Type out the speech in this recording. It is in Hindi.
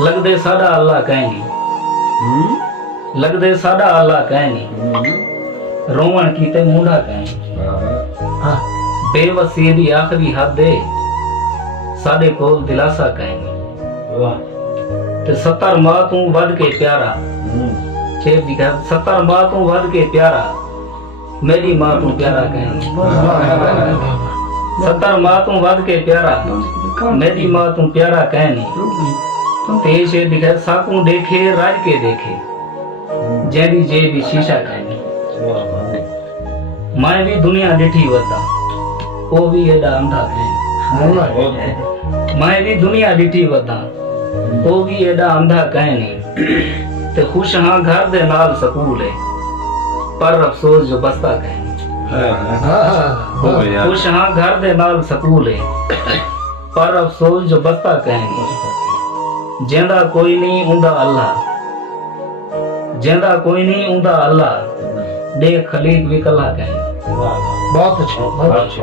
लगदे साडा अल्लाह कहनी, लगदे साडा अल्लाह कहनी, रोवण कीते मुंडा कहनी, बेवसी दी आखरी हद है साडे कोल दिलासा कहनी, ते 70 माह तू वध के प्यारा, शेर दी कह 70 माह तू वध के प्यारा, मेरी मां तू प्यारा कहनी, 70 माह तू वध के प्यारा, मेरी मां तू प्यारा कहनी, तेज दिखे साकू देखे राज के देखे, जैदी जे भी शीशा कहनी, मैं भी दुनिया डिठी वता, वो भी एडा अंधा कहनी, मैं भी दुनिया डिठी वता, वो भी एडा अंधा कहनी, ते खुश हाँ घर दे नाल सकूल है, पर अफसोस जो बस्ता कहनी, खुश हाँ घर दे नाल सकूल है, पर अफसोस जो बस्ता कहनी, जेंदा कोई नहीं उंदा अल्लाह, जेंदा कोई नहीं उंदा अल्लाह, देख खलीक विकला कहनी। बहुत अच्छा, बहुत अच्छा।